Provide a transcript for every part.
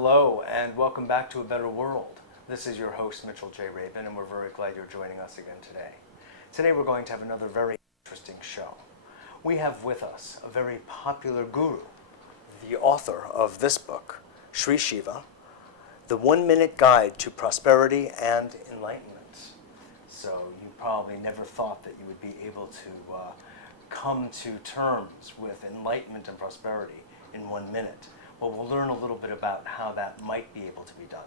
Hello, and welcome back to A Better World. This is your host, Mitchell J. Rabin, and we're very glad you're joining us again today. Today we're going to have another very interesting show. We have with us a very popular guru, the author of this book, Sri Siva, The 1-Minute Guide to Prosperity and Enlightenment. So you probably never thought that you would be able to come to terms with enlightenment and prosperity in 1 minute. Well, we'll learn a little bit about how that might be able to be done.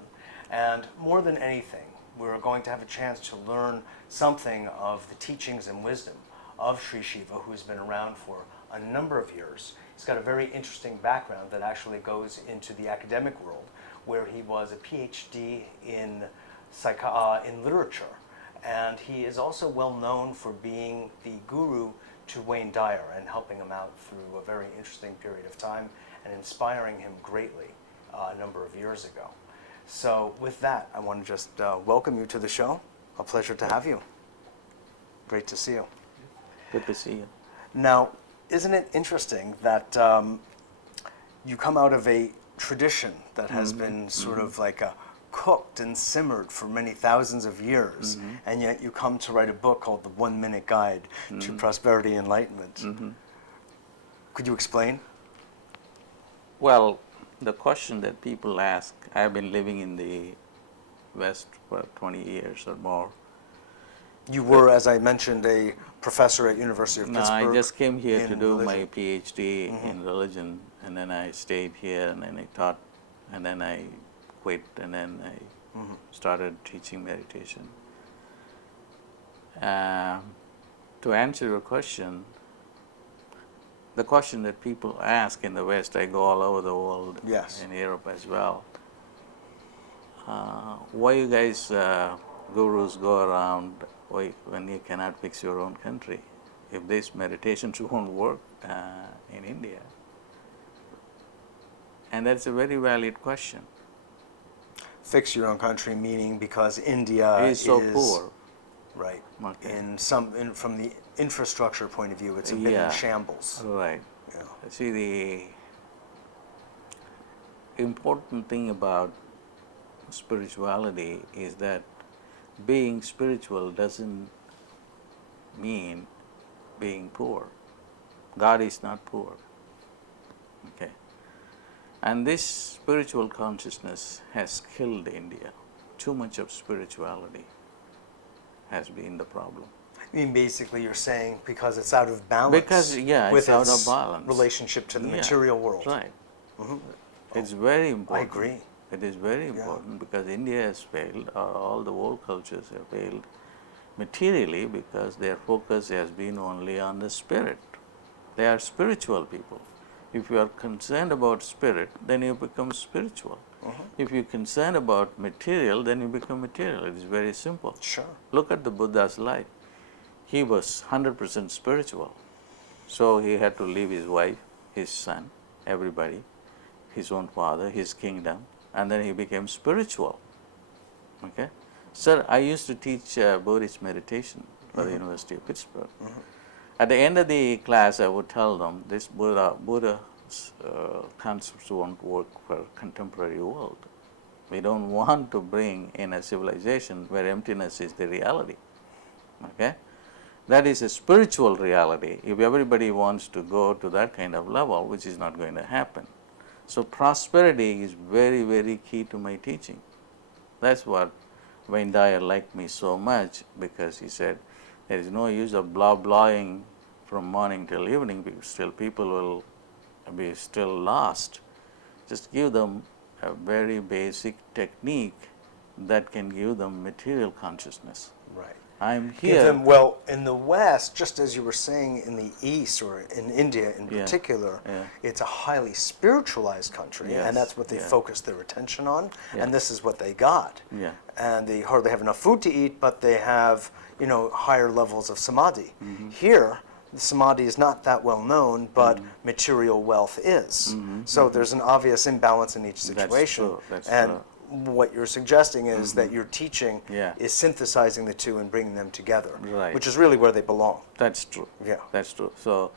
And more than anything, we're going to have a chance to learn something of the teachings and wisdom of Sri Siva, who's been around for a number of years. He's got a very interesting background that actually goes into the academic world, where he was a PhD in literature. And he is also well known for being the guru to Wayne Dyer and helping him out through a very interesting period of time and inspiring him greatly a number of years ago. So with that, I want to just welcome you to the show. A pleasure to have you. Great to see you. Good to see you. Now, isn't it interesting that you come out of a tradition that has been sort of like cooked and simmered for many thousands of years, and yet you come to write a book called The 1-Minute Guide to Prosperity and Enlightenment. Could you explain? Well, the question that people ask, I've been living in the West for 20 years or more. You were, as I mentioned, a professor at University of Pittsburgh. No, I just came here to do religion. my PhD in religion, and then I stayed here, and then I taught, and then I quit, and then I started teaching meditation. To answer your question, the question that people ask in the West, I go all over the world, in Europe as well. Why you guys gurus go around when you cannot fix your own country? If these meditations won't work in India? And that's a very valid question. Fix your own country, meaning because India is so poor. Right. Okay. From the infrastructure point of view, it's a bit in shambles. Right. Yeah. See, the important thing about spirituality is that being spiritual doesn't mean being poor. God is not poor. Okay. And this spiritual consciousness has killed India. Too much of spirituality has been the problem. I mean, basically you're saying because it's out of balance with its out of balance. relationship to the material world. Right. It's very important. I agree. It is very important because India has failed, or all the world cultures have failed materially because their focus has been only on the spirit. They are spiritual people. If you are concerned about spirit, then you become spiritual. If you're concerned about material, then you become material. It is very simple. Sure. Look at the Buddha's life. He was 100% spiritual. So he had to leave his wife, his son, everybody, his own father, his kingdom, and then he became spiritual. Okay? Sir, I used to teach Buddhist meditation for the University of Pittsburgh. At the end of the class, I would tell them this Buddha concepts won't work for contemporary world. We don't want to bring in a civilization where emptiness is the reality. Okay? That is a spiritual reality. If everybody wants to go to that kind of level, which is not going to happen. So prosperity is very, very key to my teaching. That's what Wayne Dyer liked me so much, because he said, there is no use of blahing from morning till evening, because still people will be still lost. Just give them a very basic technique that can give them material consciousness. Right. I'm here. Give them, well, in the West, just as you were saying in the East, or in India in particular, it's a highly spiritualized country, and that's what they focus their attention on, and this is what they got. And they hardly have enough food to eat, but they have, higher levels of samadhi. Here, the samadhi is not that well known, but material wealth is. So there's an obvious imbalance in each situation. That's and true. What you're suggesting is that your teaching is synthesizing the two and bringing them together, which is really where they belong. That's true. Yeah. That's true. So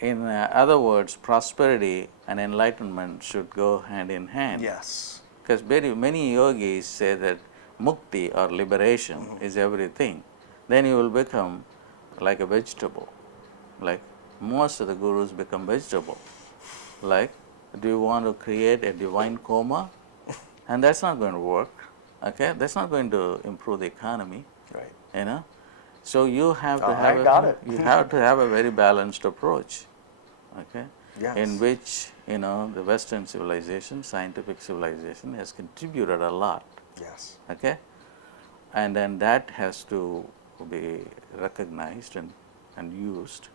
in other words, prosperity and enlightenment should go hand in hand. Yes. Because many yogis say that mukti or liberation is everything. Then you will become like a vegetable. Like most of the gurus become vegetable. Like, do you want to create a divine coma? And that's not going to work. Okay, that's not going to improve the economy. Right. You know, so you have to I have got it. you have to have a very balanced approach. Okay, Yes. in which the Western civilization, scientific civilization, has contributed a lot. Yes. Okay, and then that has to be recognized and used.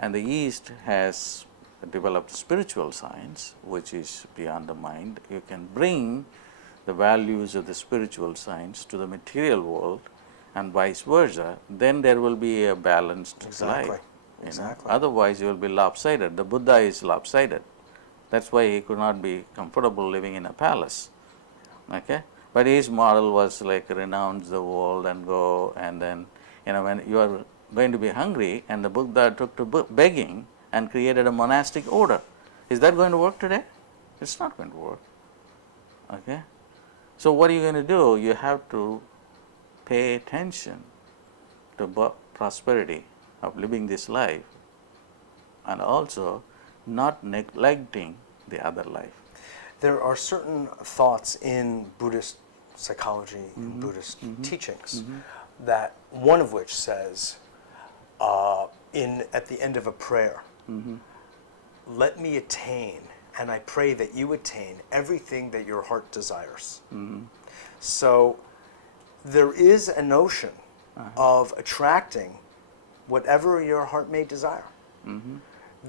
And the East has developed spiritual science, which is beyond the mind. You can bring the values of the spiritual science to the material world, and vice versa. Then there will be a balanced Exactly. life. Exactly. Otherwise, you will be lopsided. The Buddha is lopsided. That's why he could not be comfortable living in a palace. Okay, but his model was like renounce the world and go, and then when you are going to be hungry, and the Buddha took to begging and created a monastic order. Is that going to work today? It's not going to work. Okay, so what are you going to do? You have to pay attention to prosperity of living this life, and also not neglecting the other life. There are certain thoughts in Buddhist psychology and Buddhist teachings that one of which says, at the end of a prayer, let me attain, and I pray that you attain everything that your heart desires. So there is a notion of attracting whatever your heart may desire.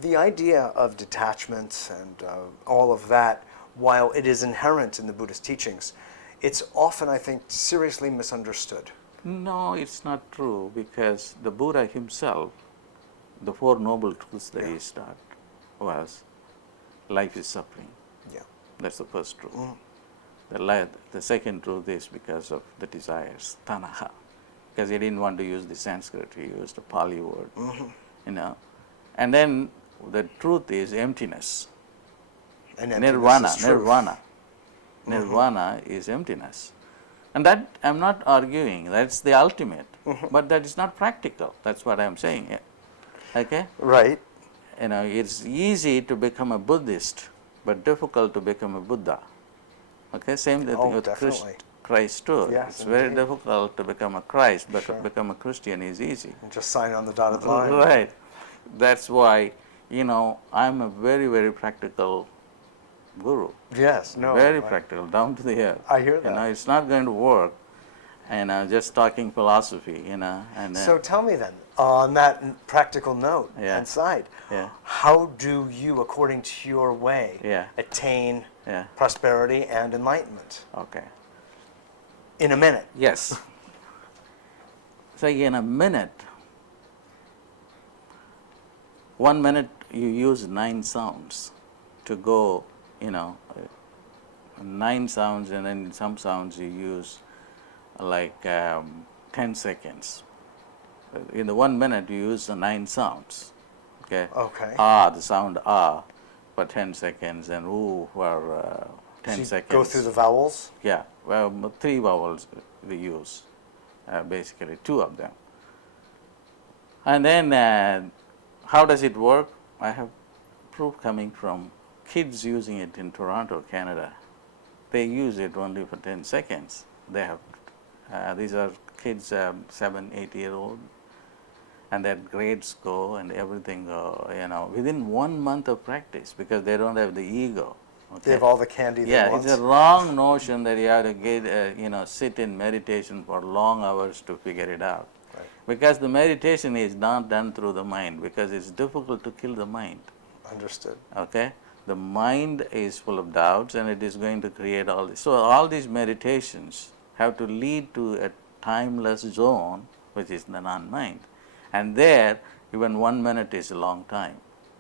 The idea of detachment and all of that, while it is inherent in the Buddhist teachings, it's often, I think, seriously misunderstood. No, it's not true, because the Buddha himself, the Four Noble Truths that he started was life is suffering. Yeah. That's the first truth. The second truth is because of the desires, tanaha, because he didn't want to use the Sanskrit, he used a Pali word. And then the truth is emptiness. And Nirvana, emptiness is truth. nirvana. Nirvana is emptiness. And that I'm not arguing, that's the ultimate. But that is not practical. That's what I'm saying. Okay? Right. It's easy to become a Buddhist, but difficult to become a Buddha. Okay? Same thing with definitely. Christ too. Yes, it's very indeed. difficult to become a Christ, but Sure. to become a Christian is easy. And just sign on the dotted line. Right. That's why, I'm a very, very practical guru. Yes, no. Very practical, down to the earth. I hear that. It's not going to work, just talking philosophy, and then. So tell me then, on that practical note and side, how do you, according to your way, attain prosperity and enlightenment? Okay. In a minute. Yes. So in a minute, 1 minute you use 9 sounds to go, 9 sounds, and then some sounds you use like 10 seconds. In the 1 minute you use the 9 sounds. Okay. Okay. The sound for 10 seconds, and ooh for 10 so you seconds. go through the vowels? Yeah. Well, 3 vowels we use, basically 2 of them. And then how does it work? I have proof coming from kids using it in Toronto, Canada. They use it only for 10 seconds. They have these are kids 7, 8 year old, and their grades go and everything go, within 1 month of practice, because they don't have the ego. Okay? They have all the candy they want. It's a wrong notion that you have to get, sit in meditation for long hours to figure it out. Right. Because the meditation is not done through the mind, because it's difficult to kill the mind. Understood. Okay? The mind is full of doubts, and it is going to create all this. So all these meditations have to lead to a timeless zone, which is the non-mind. And there, even 1 minute is a long time.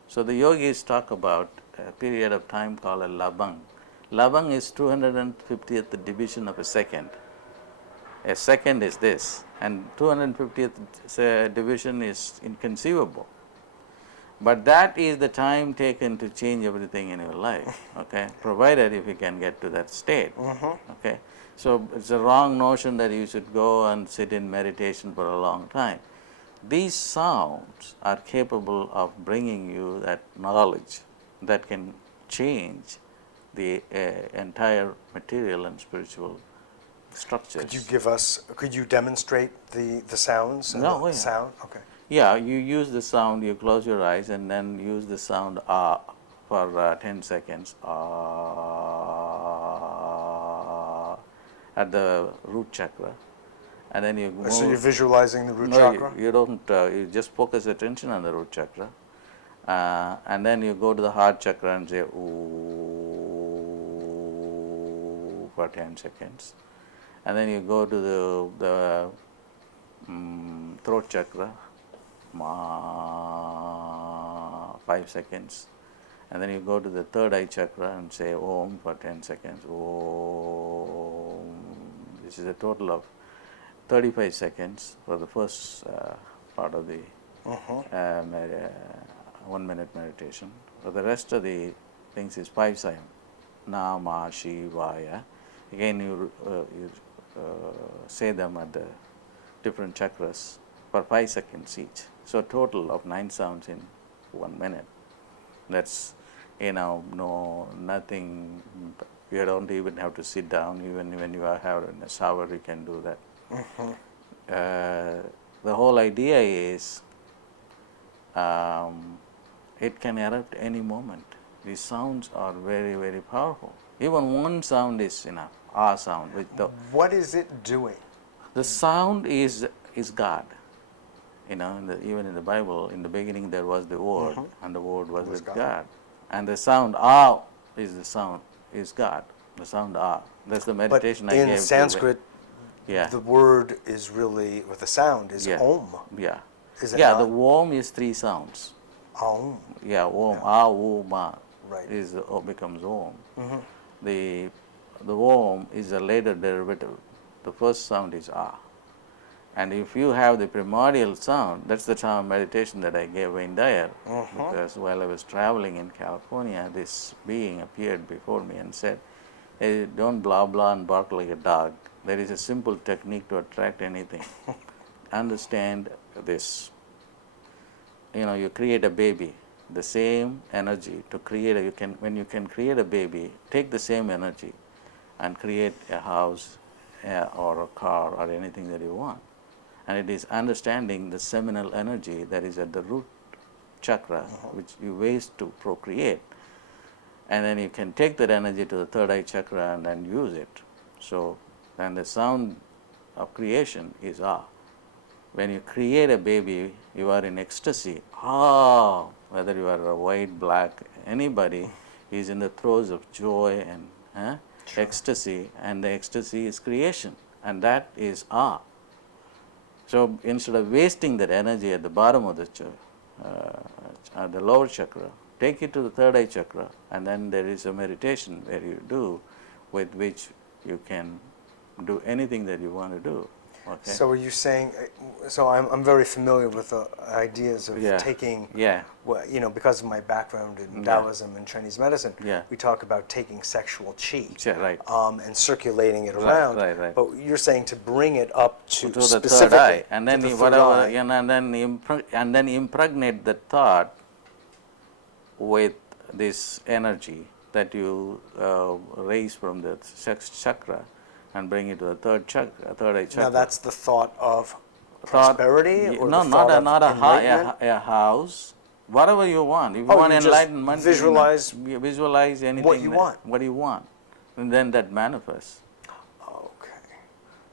So the yogis talk about a period of time called a labang. Labang is 250th division of a second. A second is this, and 250th division is inconceivable. But that is the time taken to change everything in your life, okay? Provided if you can get to that state, okay? So it's a wrong notion that you should go and sit in meditation for a long time. These sounds are capable of bringing you that knowledge that can change the entire material and spiritual structures. Could you demonstrate the sounds? And No, the yeah. sound? Okay. Yeah, you use the sound, you close your eyes and then use the sound ah for 10 seconds ah, at the root chakra. And then you move. So you're visualizing the root No, chakra? you don't, you just focus attention on the root chakra. And then you go to the heart chakra and say ooh for 10 seconds. And then you go to the throat chakra, ma 5 seconds. And then you go to the third eye chakra and say Om for 10 seconds. Om. This is a total of 35 seconds for the first part of the 1 minute meditation. For the rest of the things is 5 sayam. Nama Shivaya. Again, you say them at the different chakras for 5 seconds each. So a total of 9 sounds in 1 minute. That's, no, nothing, you don't even have to sit down, even when you are having a shower, you can do that. The whole idea is it can erupt any moment. These sounds are very, very powerful. Even one sound is enough, ah sound. What is it doing? The sound is God. Even in the Bible, in the beginning there was the Word, and the Word was with God. And the sound ah is God. The sound ah. That's the meditation but I gave. in Sanskrit, yeah. the word is really, with the sound, is Om. Yeah. Is it yeah, not? the Om is 3 sounds. Om. Yeah, Om, ah, U, ma, Right. becomes Om. The Om is a later derivative. The first sound is ah. And if you have the primordial sound, that's the time of meditation that I gave Wayne Dyer, because while I was traveling in California, this being appeared before me and said, hey, don't blah blah and bark like a dog. There is a simple technique to attract anything. Understand this. You create a baby, the same energy to create when you can create a baby, take the same energy and create a house or a car or anything that you want. And it is understanding the seminal energy that is at the root chakra, which you waste to procreate. And then you can take that energy to the third eye chakra and then use it. So, and the sound of creation is ah. When you create a baby, you are in ecstasy. Ah, whether you are a white, black, anybody is in the throes of joy and ecstasy, and the ecstasy is creation, and that is ah. So instead of wasting that energy at the bottom of the the lower chakra, take it to the third eye chakra, and then there is a meditation where you do, with which you can do anything that you want to do. Okay. So are you saying? So I'm very familiar with the ideas of taking. Yeah. Well, because of my background in Taoism and Chinese medicine, we talk about taking sexual qi, right. And circulating it around. Right. But you're saying to bring it up to the third specifically eye, and then to the whatever, third eye. and then impregnate the thought with this energy that you raise from the sex chakra, and bring it to the third eye chakra. Now that's the thought of prosperity, or no, the thought of not enlightenment? a house. Whatever you want. If you want you just enlightenment, visualize anything what you want. What you want, and then that manifests. Okay.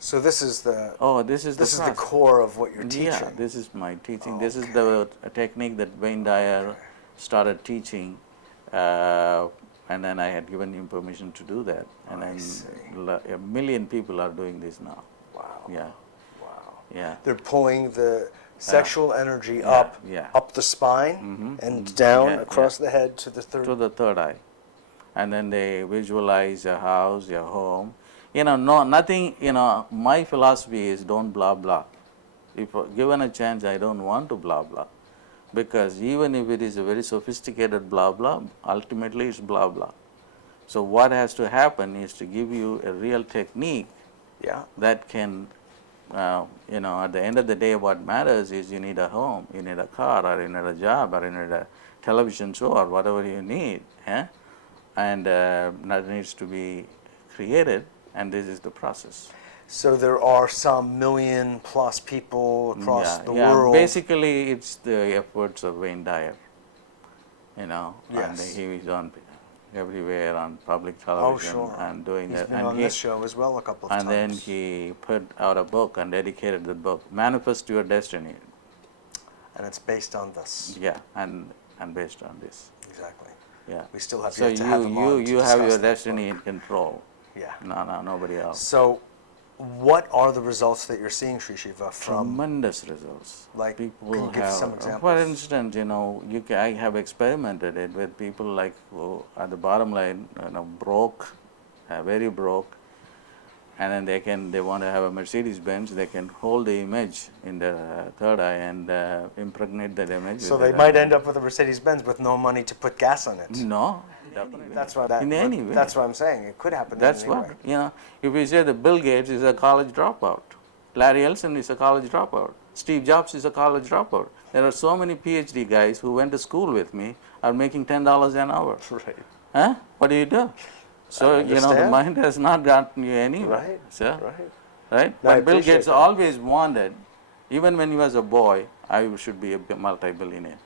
So this is the. This is the core of what you're teaching. Yeah, this is my teaching. This is the technique that Wayne Dyer started teaching. And then I had given him permission to do that, and then 1 million people are doing this now. Wow. Yeah. Wow. Yeah. They're pulling the sexual energy up the spine and down across the head to the third eye, and then they visualize a house, a home. Nothing. My philosophy is don't blah blah. If given a chance, I don't want to blah blah. because even if it is a very sophisticated blah blah, ultimately it's blah blah. So what has to happen is to give you a real technique Yeah. that can, at the end of the day, what matters is you need a home, you need a car, or you need a job, or you need a television show, or whatever you need, and that needs to be created, and this is the process. So there are some million plus people across the Yeah. world. Basically, it's the efforts of Wayne Dyer, and Yes. he is on everywhere on public television and doing He's that. been And on this show as well a couple of and times. then he put out a book and dedicated the book, Manifest Your Destiny. And it's based on this. Yeah, and based on this. Exactly. Yeah. We still have So yet to have him on to you have discuss your that destiny book. in control. Yeah. No, nobody else. So, what are the results that you're seeing, Sri Siva, from? Tremendous results. Like, people can you give have, some examples? for instance, I have experimented it with people like who, at the bottom line, broke, very broke, and then they want to have a Mercedes Benz. They can hold the image in the third eye and impregnate that image. So they might end up with a Mercedes Benz with no money to put gas on it. No, definitely. That's what That's what I'm saying. It could happen. That's in any what, way. if you say that Bill Gates is a college dropout, Larry Ellison is a college dropout, Steve Jobs is a college dropout. There are so many PhD guys who went to school with me are making $10 an hour. Right. What do you do? So, the mind has not gotten you anywhere. Right. So, Right. No, But Bill Gates always wanted, even when he was a boy, I should be a multi-billionaire.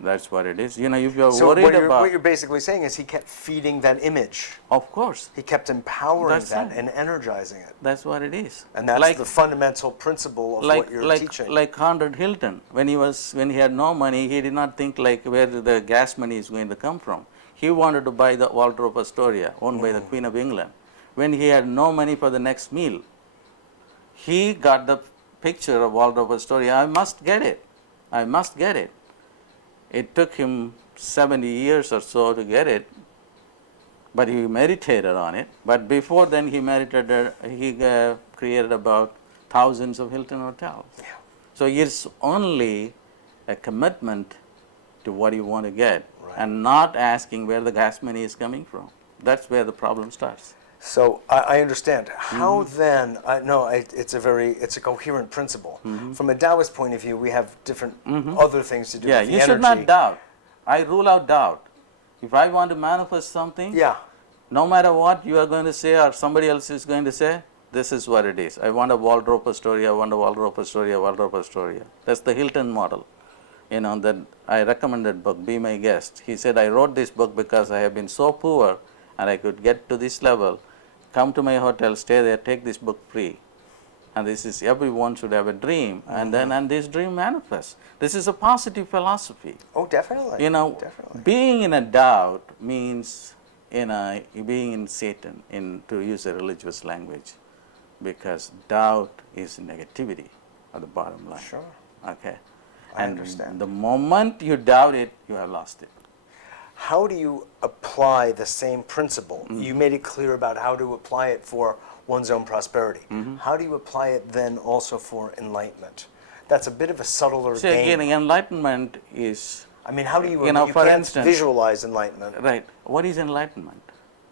That's what it is. If you're So worried what you're basically saying is he kept feeding that image. Of course. He kept empowering That's that right. and energizing it. That's what it is. And that's the fundamental principle of what you're teaching. Like Conrad Hilton, when he had no money, he did not think like where the gas money is going to come from. He wanted to buy the Waldorf Astoria, owned by the Queen of England. When he had no money for the next meal, he got the picture of Waldorf Astoria. I must get it. I must get it. It took him 70 years or so to get it, but he meditated on it. But before then, he created about thousands of Hilton hotels. Yeah. So it's only a commitment to what you want to get, and not asking where the gas money is coming from. That's where the problem starts. So I understand. How then? It's a coherent principle. From a Taoist point of view, we have different other things to do. Yeah, with the you energy. should not doubt. I rule out doubt. If I want to manifest something, no matter what you are going to say or somebody else is going to say, this is what it is. I want a Waldorf Astoria. I want a Waldorf Astoria. Waldorf Astoria. That's the Hilton model. That I recommended book, Be My Guest. He said, I wrote this book because I have been so poor and I could get to this level. Come to my hotel, stay there, take this book free. And this is, everyone should have a dream, and this dream manifests. This is a positive philosophy. Oh, definitely. Definitely. Being in a doubt means being in Satan, to use a religious language, because doubt is negativity at the bottom line. Sure. Okay. I understand. The moment you doubt it, you have lost it. How do you apply the same principle? You made it clear about how to apply it for one's own prosperity. How do you apply it then also for enlightenment? That's a bit of a subtler game. Again, enlightenment is... I mean, how do you, you for instance, visualize enlightenment? Right. What is enlightenment?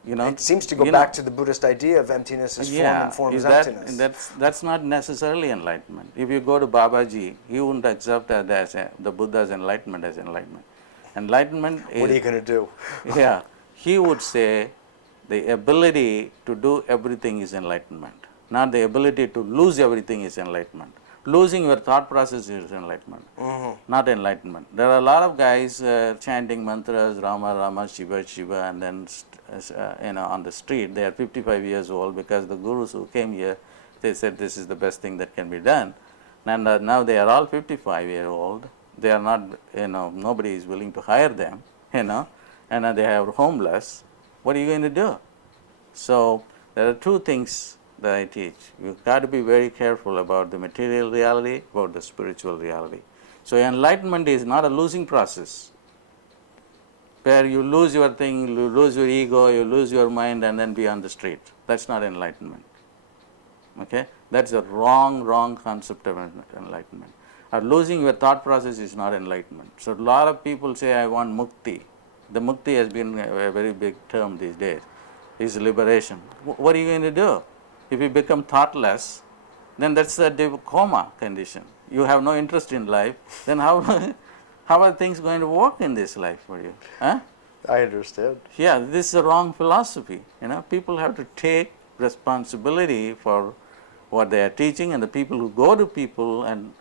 It seems to go back to the Buddhist idea of emptiness is form and form is emptiness. That's not necessarily enlightenment. If you go to Babaji, he wouldn't accept the Buddha's enlightenment as enlightenment. Enlightenment is... What are you going to do? Yeah. He would say the ability to do everything is enlightenment, not the ability to lose everything is enlightenment. Losing your thought process is enlightenment, not enlightenment. There are a lot of guys chanting mantras, Rama, Rama, Shiva, Shiva, and then on the street they are 55 years old because the gurus who came here, they said this is the best thing that can be done. And now they are all 55-year-old. They are not, nobody is willing to hire them, and they are homeless. What are you going to do? So there are two things that I teach. You've got to be very careful about the material reality, about the spiritual reality. So enlightenment is not a losing process, where you lose your thing, you lose your ego, you lose your mind, and then be on the street. That's not enlightenment. Okay? That's a wrong concept of enlightenment. Losing your thought process is not enlightenment. So a lot of people say, I want mukti. The mukti has been a very big term these days. Is liberation. What are you going to do? If you become thoughtless, then that's a coma condition. You have no interest in life. Then how how are things going to work in this life for you? Huh? I understand. Yeah, this is a wrong philosophy. People have to take responsibility for what they are teaching, and the people who go to people and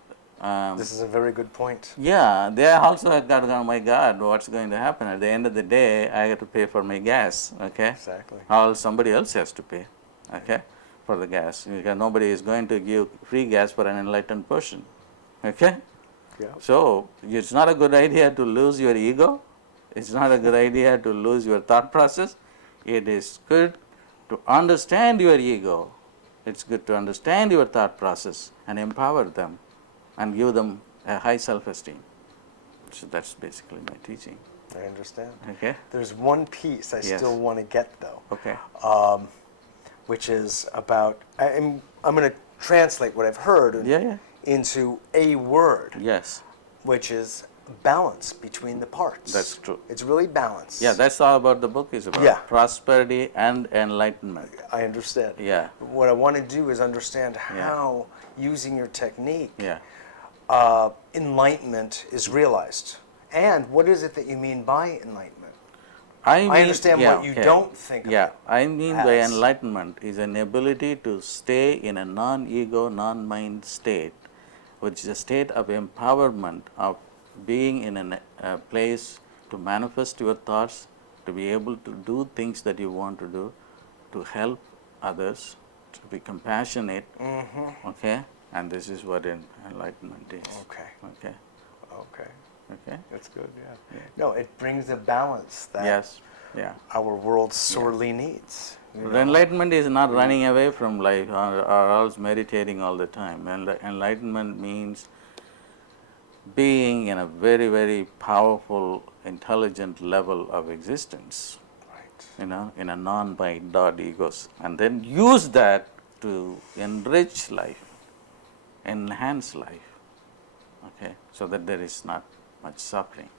This is a very good point. yeah, they also have got, oh my God, what's going to happen? At the end of the day, I have to pay for my gas, okay? Exactly. Or somebody else has to pay, okay, for the gas. Because nobody is going to give free gas for an enlightened person, okay? Yeah. So, it's not a good idea to lose your ego. It's not a good idea to lose your thought process. It is good to understand your ego. It's good to understand your thought process and empower them and give them a high self-esteem. So that's basically my teaching. I understand. Okay? There's one piece I Yes. still want to get, though, Okay. which is about, I'm going to translate what I've heard Yeah. into a word, Yes. which is balance between the parts. That's true. It's really balance. Yeah, that's all about the book is about. Yeah. Prosperity and enlightenment. I understand. Yeah. What I want to do is understand how, using your technique, Yeah. enlightenment is realized. And what is it that you mean by enlightenment? I understand what you don't think of Yeah, it I mean by as. enlightenment is an ability to stay in a non-ego, non-mind state, which is a state of empowerment, of being in a place to manifest your thoughts, to be able to do things that you want to do, to help others, to be compassionate, okay? And this is what enlightenment is. Okay. Okay. Okay. Okay. That's good, yeah. No, it brings a balance that Yes. Yeah. our world sorely needs. you know? Enlightenment is not running away from life or else meditating all the time. Enlightenment means being in a very, very powerful, intelligent level of existence, Right. in a non-mind dot egos, and then use that to enrich life, enhance life, okay, so that there is not much suffering.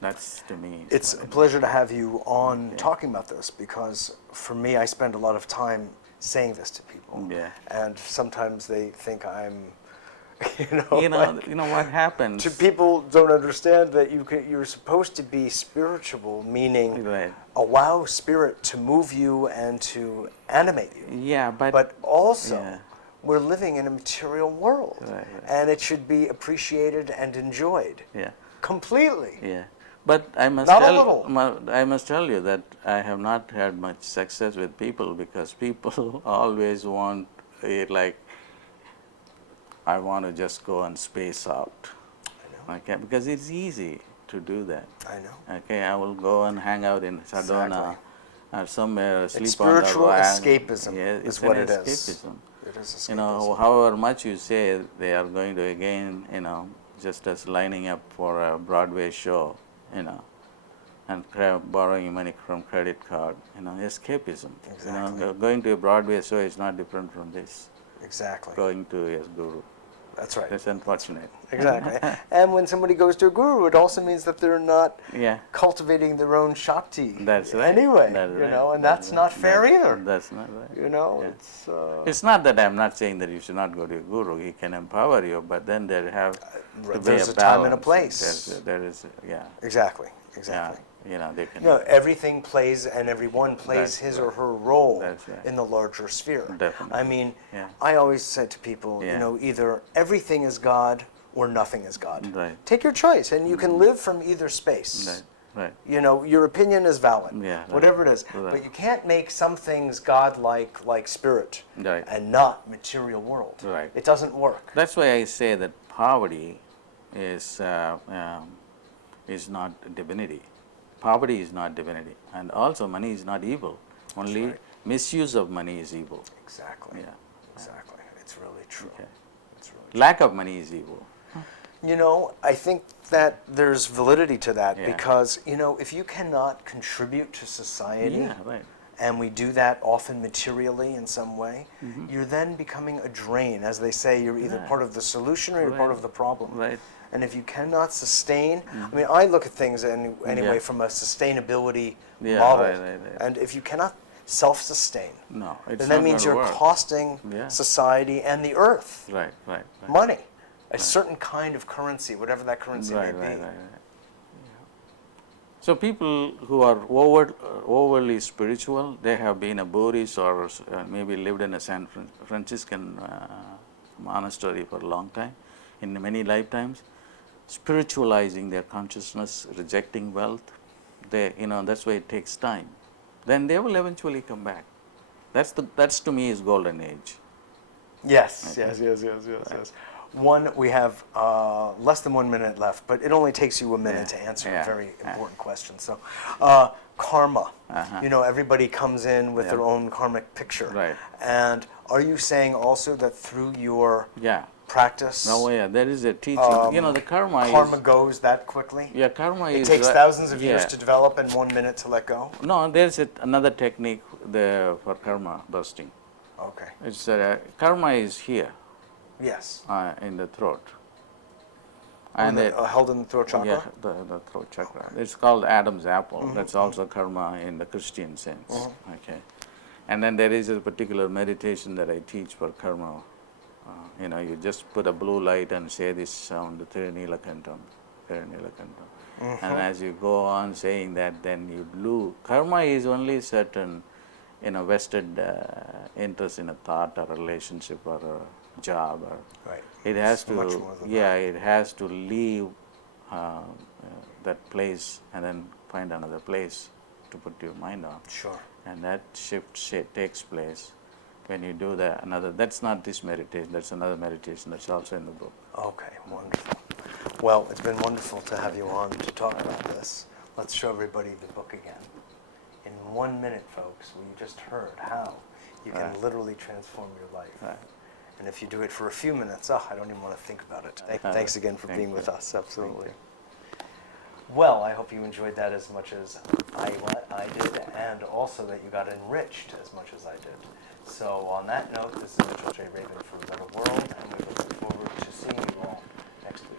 That's, to me, It's what a it pleasure to have you on Yeah. talking about this, because for me, I spend a lot of time saying this to people. Yeah. And sometimes they think I'm, You know what happens? people don't understand that you're supposed to be spiritual, meaning Right. allow spirit to move you and to animate you. Yeah, But also, yeah. we're living in a material world, Right. and it should be appreciated and enjoyed Yeah. completely. Yeah, but I must Not a little. I must tell you that I have not had much success with people, because people always want it like, I want to just go and space out. I know. Okay, because it's easy to do that. I know. Okay, I will go and hang out in Sedona Exactly. or somewhere, sleep It's on the spiritual road. escapism Yeah, is it's what an it is. escapism. It is escapism. You know, however much you say they are going to again, just as lining up for a Broadway show, and borrowing money from credit card, escapism. Exactly. Going to a Broadway show is not different from this. Exactly. Going to a guru. That's right. That's unfortunate. Exactly. And when somebody goes to a guru, it also means that they're not Yeah. cultivating their own Shakti. That's right. Anyway, That's right. and that's not fair either. That's not right. Yeah. It's It's not that I'm not saying that you should not go to a guru. He can empower you, but then there have to be there's a a time and a balance. place. There is, yeah. exactly. Yeah. Exactly. They can. No, everything plays and everyone plays That's his right. or her role That's right. in the larger sphere. Definitely. I mean, Yeah. I always said to people, Yeah. either everything is God or nothing is God. Right. Take your choice, and you can live from either space. Right. Right. Your opinion is valid, Yeah, right. whatever it is. Right. But you can't make some things God-like, like spirit, Right. and not material world. Right. It doesn't work. That's why I say that poverty is not divinity. Poverty is not divinity, and also money is not evil. Only right. misuse of money is evil. Exactly. Yeah. Exactly. It's really true. Okay. It's really true. Lack of money is evil. I think that there's validity to that Yeah. because, if you cannot contribute to society Yeah, right. and we do that often materially in some way, you're then becoming a drain. As they say, you're either part of the solution or you're part of the problem. Right. And if you cannot sustain, I mean, I look at things anyway from a sustainability model. Right. And if you cannot self-sustain, No, it's then not that means gonna you're work. costing society and the earth Right. money, a certain kind of currency, whatever that currency may be. Right. So people who are overly spiritual, they have been a Buddhist or maybe lived in a San Franciscan monastery for a long time, in many lifetimes, spiritualizing their consciousness, rejecting wealth. That's why it takes time. Then they will eventually come back. That's to me is golden age. Yes. We have less than 1 minute left, but it only takes you a minute to answer a very important question. So, karma. Everybody comes in with their own karmic picture. Right. And are you saying also that through your practice, there is a teaching. The karma goes that quickly? Yeah, karma It takes thousands of years to develop and 1 minute to let go? No, there's another technique for karma busting. Okay. It's karma is here. Yes. In the throat. And held in the throat chakra? Yeah, the throat chakra. It's called Adam's apple. That's also karma in the Christian sense. Okay. And then there is a particular meditation that I teach for karma. You just put a blue light and say this sound, Tirunelakantam. And as you go on saying that, then you lose. Karma is only certain, vested interest in a thought or relationship or a job. It has to, it has to leave that place and then find another place to put your mind on. Sure. And that shift takes place when you do that's not this meditation, that's another meditation that's also in the book. Okay, wonderful. Well, it's been wonderful to have you on to talk about this. Let's show everybody the book again. In 1 minute, folks, we just heard how you can literally transform your life. Right. And if you do it for a few minutes, I don't even want to think about it. Thanks again for being with us. Absolutely. Well, I hope you enjoyed that as much as I did, and also that you got enriched as much as I did. So on that note, this is Mitchell J. Rabin from Better World, and we look forward to seeing you all next week.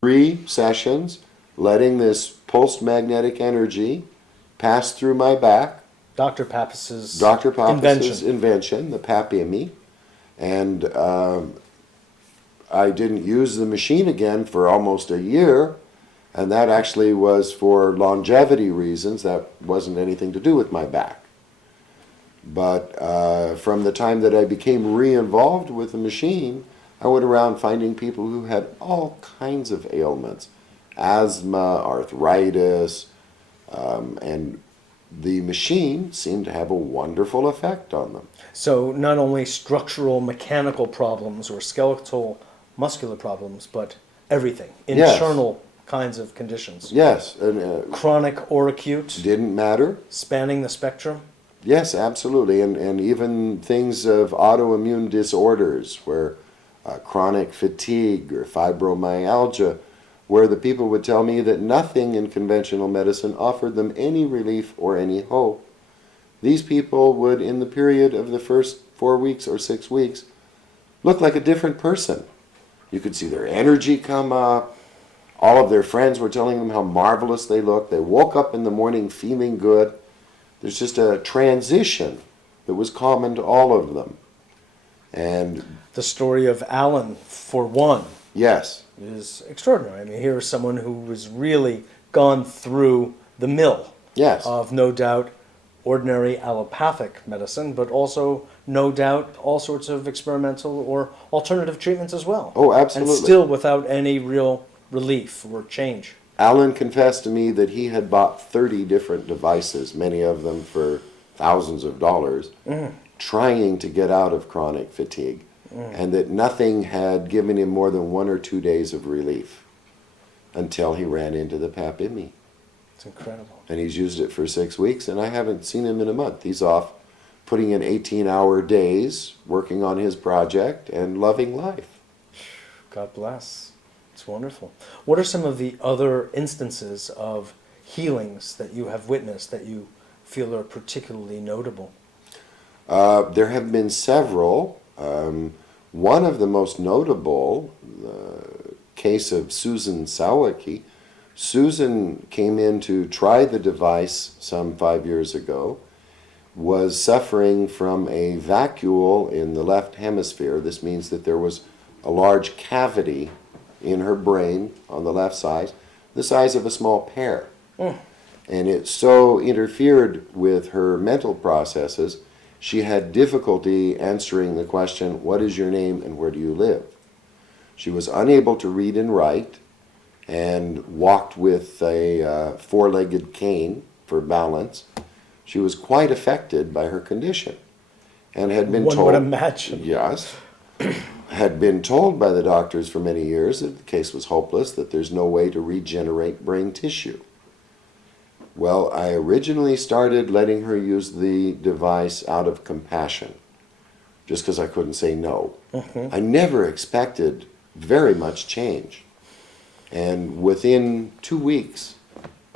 Three sessions, letting this pulsed magnetic energy pass through my back. Dr. Pappas's invention, the Papiami. And I didn't use the machine again for almost a year, and that actually was for longevity reasons. That wasn't anything to do with my back. But from the time that I became re-involved with the machine, I went around finding people who had all kinds of ailments, asthma, arthritis, and the machine seemed to have a wonderful effect on them. So not only structural mechanical problems or skeletal muscular problems, but everything, internal kinds of conditions. Yes. And, chronic or acute. Didn't matter. Spanning the spectrum. Yes, absolutely. And even things of autoimmune disorders where chronic fatigue or fibromyalgia, where the people would tell me that nothing in conventional medicine offered them any relief or any hope. These people would, in the period of the first 4 weeks or 6 weeks, look like a different person. You could see their energy come up. All of their friends were telling them how marvelous they looked. They woke up in the morning feeling good. There's just a transition that was common to all of them. And the story of Alan, for one, yes, is extraordinary. I mean, here is someone who has really gone through the mill yes. of, no doubt, ordinary allopathic medicine, but also, no doubt, all sorts of experimental or alternative treatments as well. Oh, absolutely. And still without any real relief or change. Alan confessed to me that he had bought 30 different devices, many of them for thousands of dollars, trying to get out of chronic fatigue, and that nothing had given him more than 1 or 2 days of relief until he ran into the Papimi. It's incredible. And he's used it for 6 weeks, and I haven't seen him in a month. He's off putting in 18-hour days, working on his project, and loving life. God bless. It's wonderful. What are some of the other instances of healings that you have witnessed that you feel are particularly notable? There have been several. One of the most notable, the case of Susan Sawicki. Susan came in to try the device some 5 years ago, was suffering from a vacuole in the left hemisphere. This means that there was a large cavity in her brain on the left side, the size of a small pear. And it so interfered with her mental processes, she had difficulty answering the question, what is your name and where do you live? She was unable to read and write, and walked with a four-legged cane for balance. She was quite affected by her condition, and had been told... One would imagine. Yes. Had been told by the doctors for many years that the case was hopeless, that there's no way to regenerate brain tissue. Well, I originally started letting her use the device out of compassion, just because I couldn't say no. I never expected very much change. And within 2 weeks,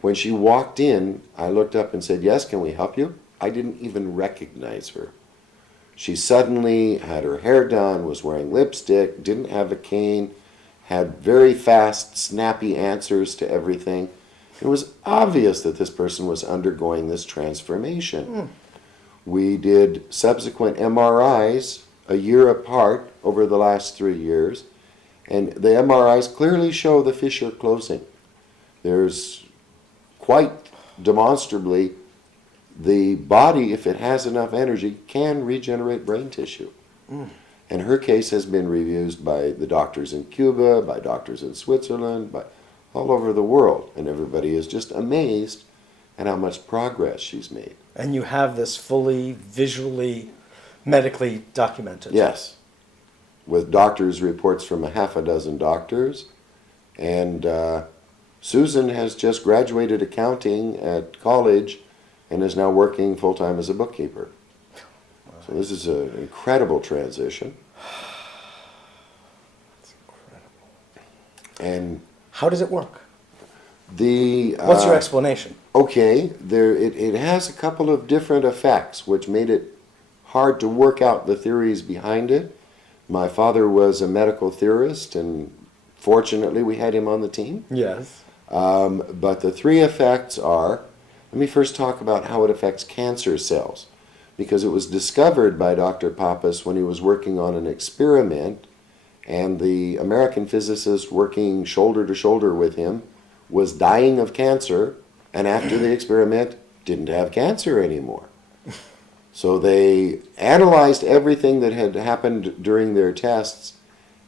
when she walked in, I looked up and said, yes, can we help you? I didn't even recognize her. She suddenly had her hair done, was wearing lipstick, didn't have a cane, had very fast, snappy answers to everything. It was obvious that this person was undergoing this transformation. We did subsequent MRIs a year apart over the last 3 years, and the MRIs clearly show the fissure closing. There's quite demonstrably the body, if it has enough energy, can regenerate brain tissue. And her case has been reviewed by the doctors in Cuba, by doctors in Switzerland, by all over the world, and everybody is just amazed at how much progress she's made. And you have this fully, visually, medically documented. Yes, with doctors' reports from a half a dozen doctors, and Susan has just graduated accounting at college and is now working full-time as a bookkeeper. So this is an incredible transition. That's incredible. And how does it work? The what's your explanation? Okay, it has a couple of different effects, which made it hard to work out the theories behind it. My father was a medical theorist, and fortunately we had him on the team. Yes. But the three effects are, let me first talk about how it affects cancer cells, because it was discovered by Dr. Pappas when he was working on an experiment, and the American physicist working shoulder to shoulder with him was dying of cancer, and after the experiment didn't have cancer anymore. So they analyzed everything that had happened during their tests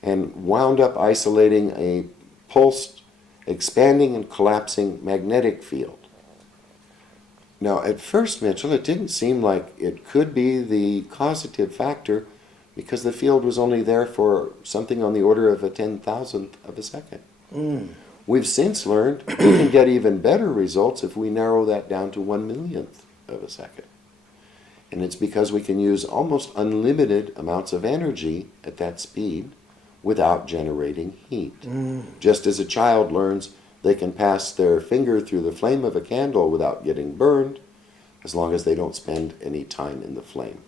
and wound up isolating a pulsed, expanding and collapsing magnetic field. Now, at first, Mitchell, it didn't seem like it could be the causative factor, because the field was only there for something on the order of a 10,000th of a second. We've since learned we can get even better results if we narrow that down to 1/1,000,000th of a second. And it's because we can use almost unlimited amounts of energy at that speed without generating heat. Just as a child learns they can pass their finger through the flame of a candle without getting burned, as long as they don't spend any time in the flame.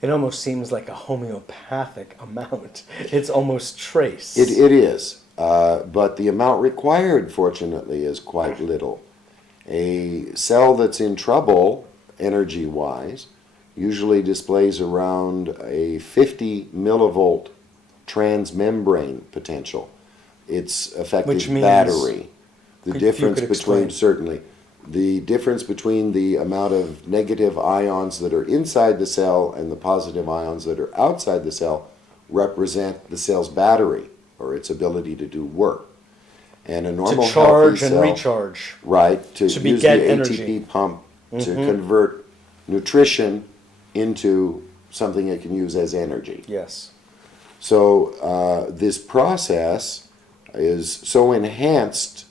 It almost seems like a homeopathic amount. It's almost trace. It is, but the amount required, fortunately, is quite little. A cell that's in trouble, energy-wise, usually displays around a 50 millivolt transmembrane potential. It's affecting Which means, battery. The you difference could between, explain. certainly, the difference between the amount of negative ions that are inside the cell and the positive ions that are outside the cell represent the cell's battery, or its ability to do work. And a normal to charge healthy and cell, recharge. right, to To use get the energy. ATP pump to convert nutrition into something it can use as energy. Yes. So this process is so enhanced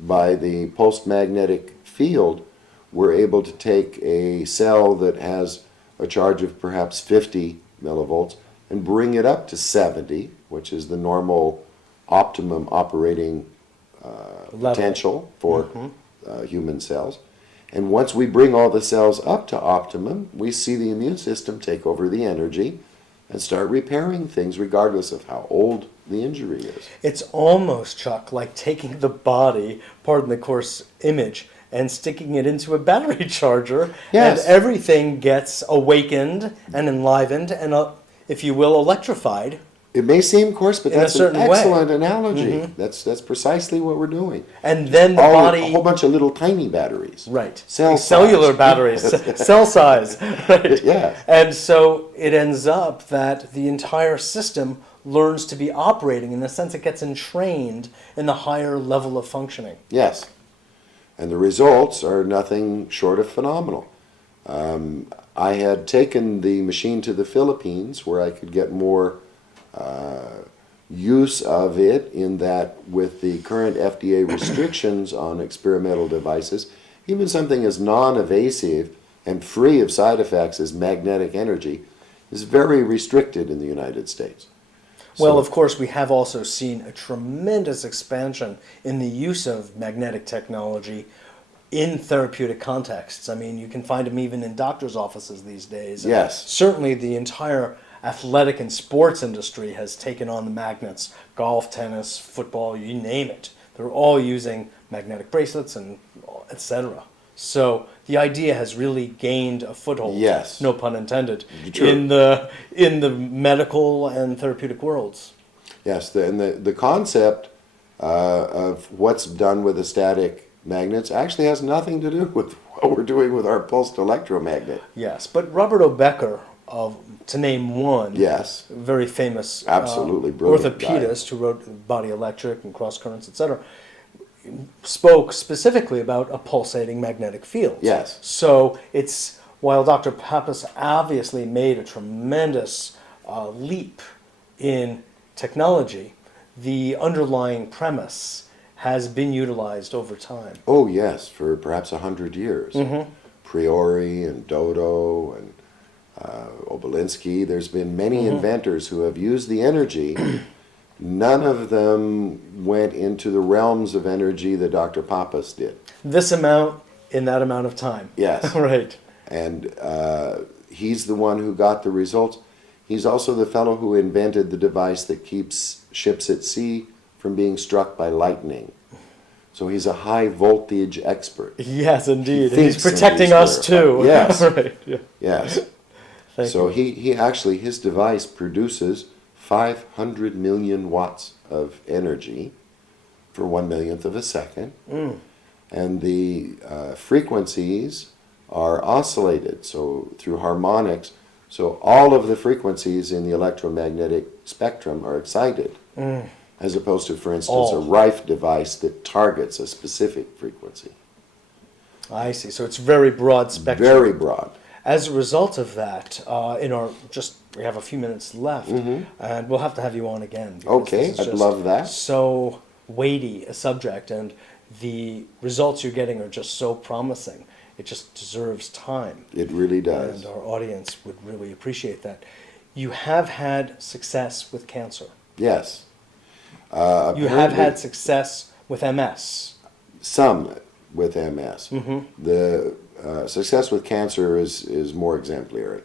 by the pulsed magnetic field, we're able to take a cell that has a charge of perhaps 50 millivolts and bring it up to 70, which is the normal optimum operating potential for human cells. And once we bring all the cells up to optimum, we see the immune system take over the energy and start repairing things regardless of how old the injury is. It's almost, Chuck, like taking the body, pardon the coarse image, and sticking it into a battery charger, Yes. and everything gets awakened and enlivened and, if you will, electrified. It may seem coarse, but In a that's an certain way. excellent analogy. That's precisely what we're doing. And then the A body... whole bunch of little tiny batteries. Right. Cell Cellular size. batteries, cell size. Right. Yeah. And so it ends up that the entire system learns to be operating. In a sense, it gets entrained in the higher level of functioning. Yes. And the results are nothing short of phenomenal. I had taken the machine to the Philippines where I could get more use of it, in that with the current FDA restrictions on experimental devices, even something as non-evasive and free of side effects as magnetic energy is very restricted in the United States. Well, So- of course, we have also seen a tremendous expansion in the use of magnetic technology in therapeutic contexts. I mean, you can find them even in doctors' offices these days. And Yes. certainly the entire athletic and sports industry has taken on the magnets. Golf, tennis, football, you name it. They're all using magnetic bracelets and etc. So the idea has really gained a foothold. Yes. No pun intended. True. In the medical and therapeutic worlds. Yes, and the concept of what's done with the static magnets actually has nothing to do with what we're doing with our pulsed electromagnet. Yes, but Robert O. Becker, to name one, Yes, very famous Absolutely brilliant guy. orthopedist who wrote Body Electric and Cross Currents, etc., spoke specifically about a pulsating magnetic field. Yes. So it's, while Dr. Pappas obviously made a tremendous leap in technology, the underlying premise has been utilized over time. Oh yes, for perhaps 100 years. Priori and Dodo and Obolinski. There's been many inventors who have used the energy. None of them went into the realms of energy that Dr. Pappas did. This amount in that amount of time. Yes. Right. And he's the one who got the results. He's also the fellow who invented the device that keeps ships at sea from being struck by lightning. So he's a high voltage expert. Yes, indeed. And thinks he's in protecting these us too. Yes. Right. Yeah. Yes. Thank So you. he actually, his device produces 500 million watts of energy for 1/millionth of a second. And the frequencies are oscillated, so through harmonics. So all of the frequencies in the electromagnetic spectrum are excited, as opposed to, for instance, a All. Rife device that targets a specific frequency. I see. So it's very broad spectrum. Very broad. As a result of that, we have a few minutes left, and we'll have to have you on again. because Okay, this is I'd just love that. So weighty a subject, and the results you're getting are just so promising. It just deserves time. It really does. And our audience would really appreciate that. You have had success with cancer. Yes. You have Apparently- had success with MS. Some with MS. The success with cancer is more exemplary.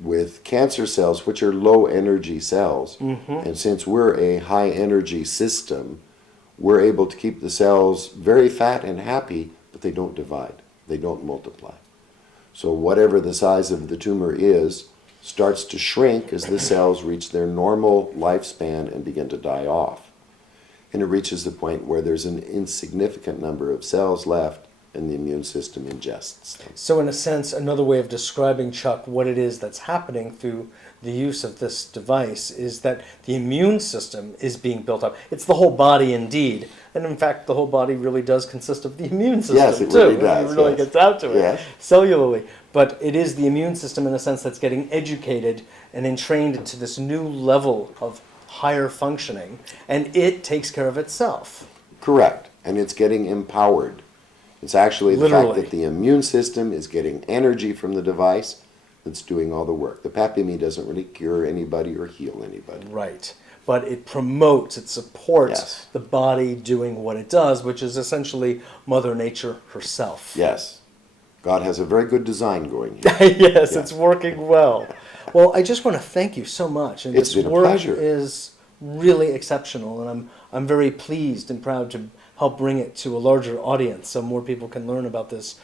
With cancer cells, which are low energy cells, and since we're a high energy system, we're able to keep the cells very fat and happy, but they don't divide. They don't multiply. So whatever the size of the tumor is starts to shrink as the cells reach their normal lifespan and begin to die off. And it reaches the point where there's an insignificant number of cells left and the immune system ingests them. So in a sense, another way of describing, Chuck, what it is that's happening through the use of this device is that the immune system is being built up. It's the whole body indeed. And in fact, the whole body really does consist of the immune system Yes, it too. really does, It really yes. gets down to it, Yes. cellularly. But it is the immune system in a sense that's getting educated and entrained to this new level of higher functioning. And it takes care of itself. Correct. And it's getting empowered. It's actually the Literally. fact that the immune system is getting energy from the device that's doing all the work. The papillary doesn't really cure anybody or heal anybody. Right. But it promotes, it supports Yes. the body doing what it does, which is essentially Mother Nature herself. Yes. God has a very good design going here. Yes, Yeah. it's working well. Well, I just want to thank you so much. And It's this been a work pleasure. is really exceptional, and I'm very pleased and proud to help bring it to a larger audience so more people can learn about this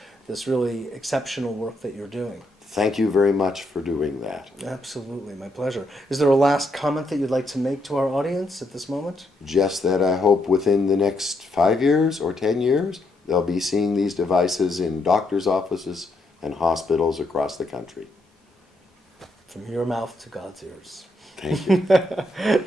really exceptional work that you're doing. Thank you very much for doing that. Absolutely, my pleasure. Is there a last comment that you'd like to make to our audience at this moment? Just that I hope within the next 5 years or 10 years, they'll be seeing these devices in doctors' offices and hospitals across the country. From your mouth to God's ears. Thank you.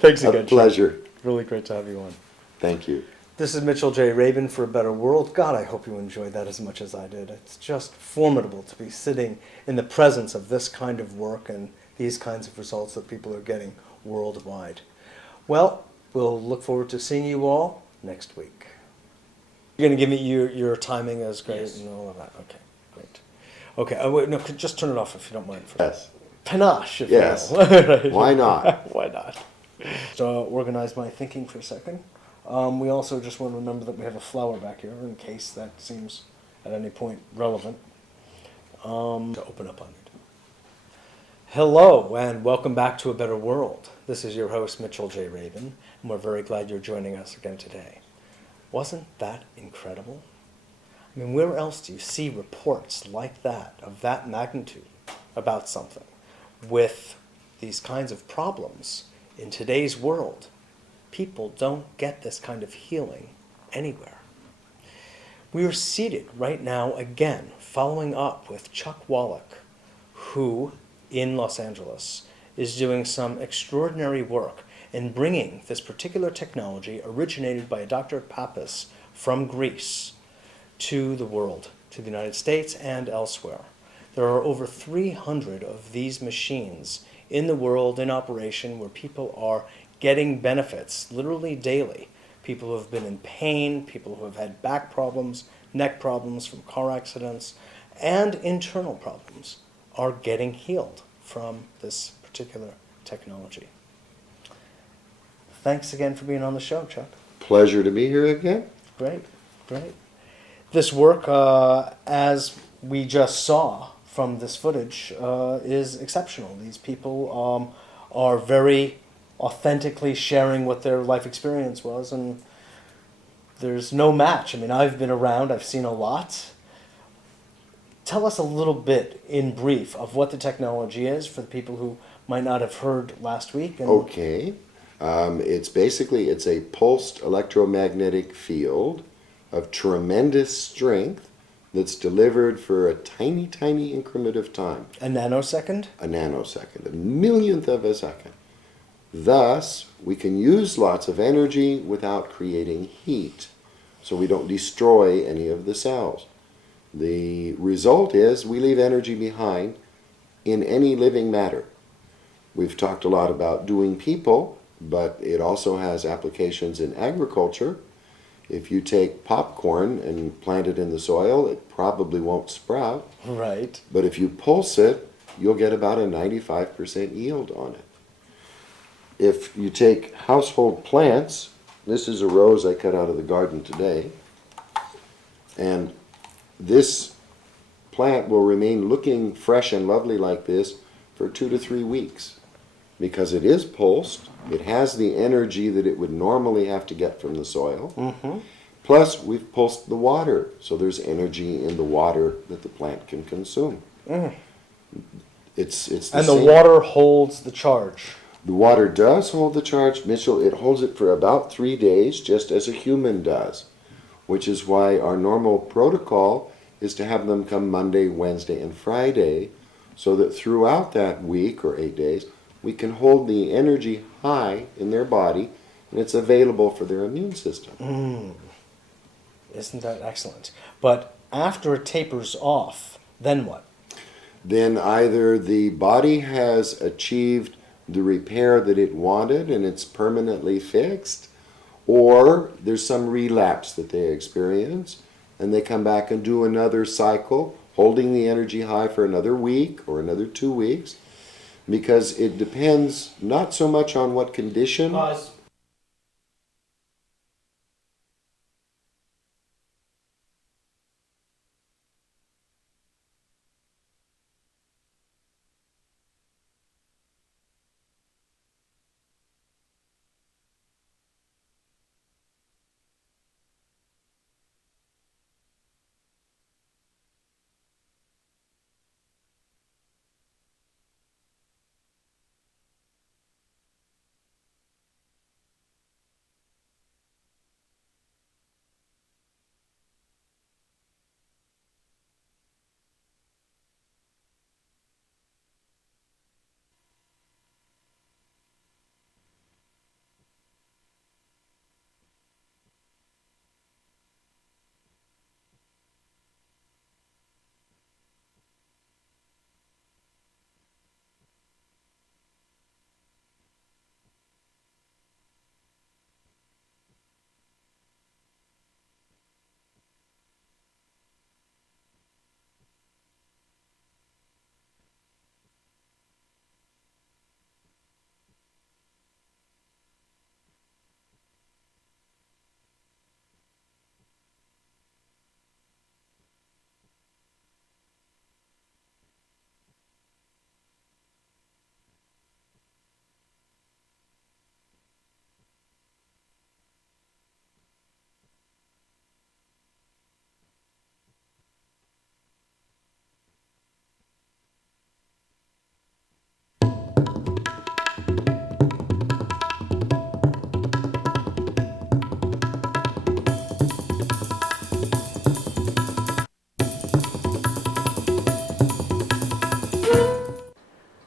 Thanks A again. Chuck. pleasure. Really great to have you on. Thank you. This is Mitchell J. Rabin for A Better World. God, I hope you enjoyed that as much as I did. It's just formidable to be sitting in the presence of this kind of work and these kinds of results that people are getting worldwide. Well, we'll look forward to seeing you all next week. You're going to give me your timing as great Yes. and all of that? Okay, great. Okay, wait, no, just turn it off if you don't mind. Yes. Panache, if Yes. you will. Right. Why not? Why not? So organize my thinking for a second. We also just want to remember that we have a flower back here in case that seems at any point relevant to open up on it. Hello and welcome back to A Better World. This is your host Mitchell J. Rabin, and we're very glad you're joining us again today. Wasn't that incredible? I mean, where else do you see reports like that, of that magnitude, about something with these kinds of problems in today's world? People don't get this kind of healing anywhere. We are seated right now again, following up with Chuck Wallach, who, in Los Angeles, is doing some extraordinary work in bringing this particular technology originated by Dr. Pappas from Greece to the world, to the United States and elsewhere. There are over 300 of these machines in the world in operation where people are getting benefits literally daily. People who have been in pain, people who have had back problems, neck problems from car accidents, and internal problems are getting healed from this particular technology. Thanks again for being on the show, Chuck. Pleasure to be here again. Great, great. This work, as we just saw from this footage, is exceptional. These people are very authentically sharing what their life experience was, and there's no match. I mean, I've been around, I've seen a lot. Tell us a little bit in brief of what the technology is for the people who might not have heard last week. And Okay. It's a pulsed electromagnetic field of tremendous strength that's delivered for a tiny, tiny increment of time. a nanosecond? A nanosecond, a millionth of a second. Thus, we can use lots of energy without creating heat, so we don't destroy any of the cells. The result is we leave energy behind in any living matter. We've talked a lot about doing people, but it also has applications in agriculture. If you take popcorn and plant it in the soil, it probably won't sprout. Right. But if you pulse it, you'll get about a 95% yield on it. If you take household plants, this is a rose I cut out of the garden today, and this plant will remain looking fresh and lovely like this for 2 to 3 weeks because it is pulsed. It has the energy that it would normally have to get from the soil. Mm-hmm. Plus, we've pulsed the water, so there's energy in the water that the plant can consume. It's the And the same. water holds the charge. The water does hold the charge, Mitchell. It holds it for about 3 days, just as a human does, which is why our normal protocol is to have them come Monday, Wednesday, and Friday, so that throughout that week or 8 days, we can hold the energy high in their body, and it's available for their immune system. Isn't that excellent? But after it tapers off, then what? Then either the body has achieved the repair that it wanted and it's permanently fixed, or there's some relapse that they experience and they come back and do another cycle, holding the energy high for another week or another 2 weeks, because it depends not so much on what condition. Pause.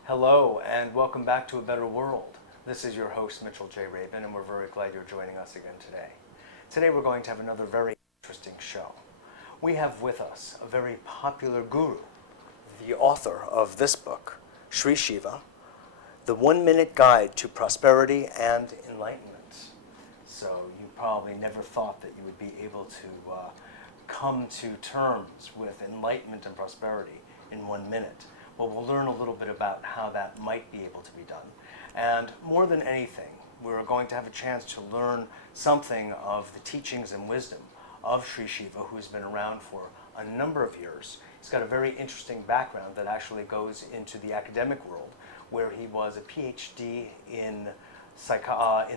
Hello, and welcome back to A Better World. This is your host, Mitchell J. Rabin, and we're very glad you're joining us again today. Today we're going to have another very interesting show. We have with us a very popular guru, the author of this book, Sri Siva, The 1 Minute Guide to Prosperity and Enlightenment. So you probably never thought that you would be able to come to terms with enlightenment and prosperity in 1 minute. Well, we'll learn a little bit about how that might be able to be done. And more than anything, we're going to have a chance to learn something of the teachings and wisdom of Sri Siva, who's been around for a number of years. He's got a very interesting background that actually goes into the academic world, where he was a PhD in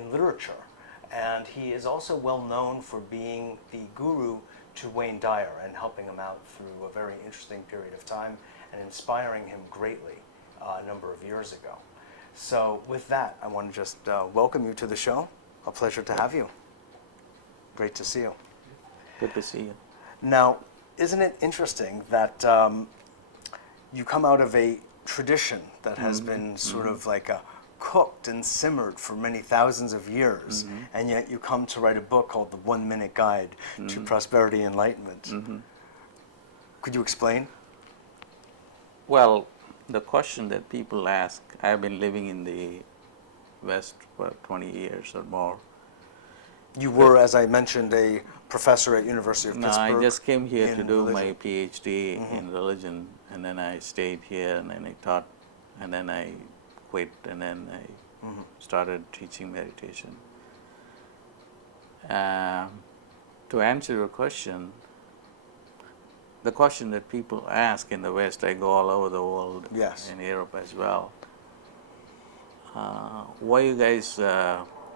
literature. And he is also well known for being the guru to Wayne Dyer and helping him out through a very interesting period of time and inspiring him greatly a number of years ago. So with that, I want to just welcome you to the show. A pleasure to have you. Great to see you. Good to see you. Now, isn't it interesting that you come out of a tradition that has been sort of like cooked and simmered for many thousands of years, and yet you come to write a book called The 1 Minute Guide to Prosperity and Enlightenment. Could you explain? Well, the question that people ask, I've been living in the West for 20 years or more. You were, as I mentioned, a professor at University of No, Pittsburgh. I just came here to in do religion. my PhD in religion, and then I stayed here, and then I taught, and then I quit, and then I started teaching meditation. To answer your question, the question that people ask in the West, I go all over the world, Yes. in Europe as well. Why you guys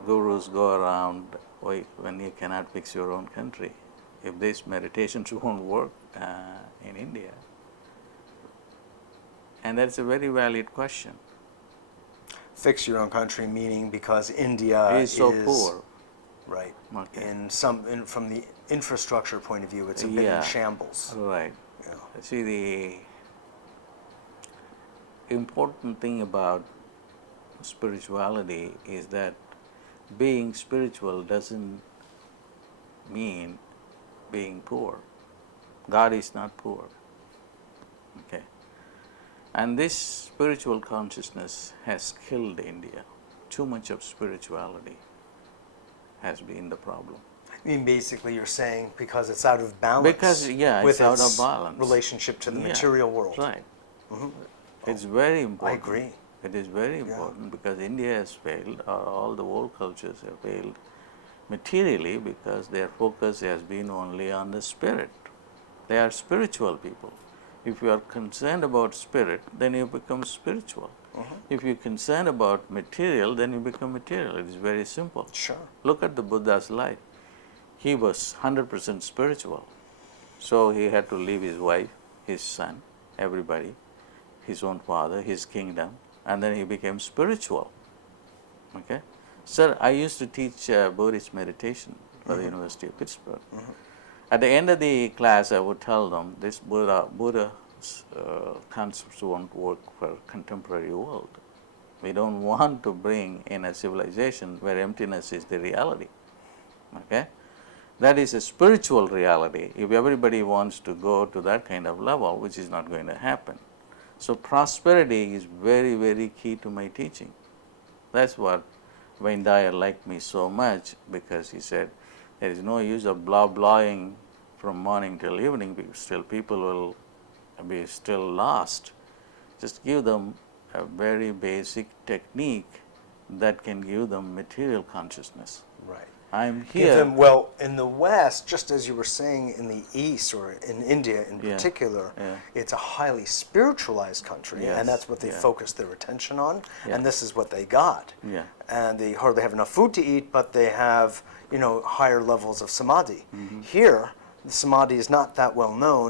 gurus go around when you cannot fix your own country? If these meditations won't work in India? And that's a very valid question. Fix your own country, meaning because India It is so poor. Right. Okay. From the infrastructure point of view, it's a bit in shambles. Right. See, the important thing about spirituality is that being spiritual doesn't mean being poor. God is not poor. Okay. And this spiritual consciousness has killed India. Too much of spirituality has been the problem. I mean, basically, you're saying because it's out of balance. Because, yeah, with it's out of its balance. relationship to the Yeah, material world. Right. It's very I important. agree. It is very important because India has failed, or all the world cultures have failed materially because their focus has been only on the spirit. They are spiritual people. If you are concerned about spirit, then you become spiritual. If you're concerned about material, then you become material. It is very simple. Sure. Look at the Buddha's life. He was 100% spiritual. So he had to leave his wife, his son, everybody, his own father, his kingdom, and then he became spiritual. Okay? Sir, I used to teach Buddhist meditation for the University of Pittsburgh. At the end of the class, I would tell them this Buddha concepts won't work for contemporary world. We don't want to bring in a civilization where emptiness is the reality. Okay? That is a spiritual reality. If everybody wants to go to that kind of level, which is not going to happen. So prosperity is very, very key to my teaching. That's what Wayne Dyer liked me so much, because he said there is no use of blahing from morning till evening, because still people will be still lost. Just give them a very basic technique that can give them material consciousness. Right. I'm Give here. them, well, in the West, just as you were saying in the East or in India in particular, it's a highly spiritualized country, and that's what they focus their attention on, and this is what they got. Yeah. And they hardly have enough food to eat, but they have, higher levels of samadhi. Here, the samadhi is not that well known.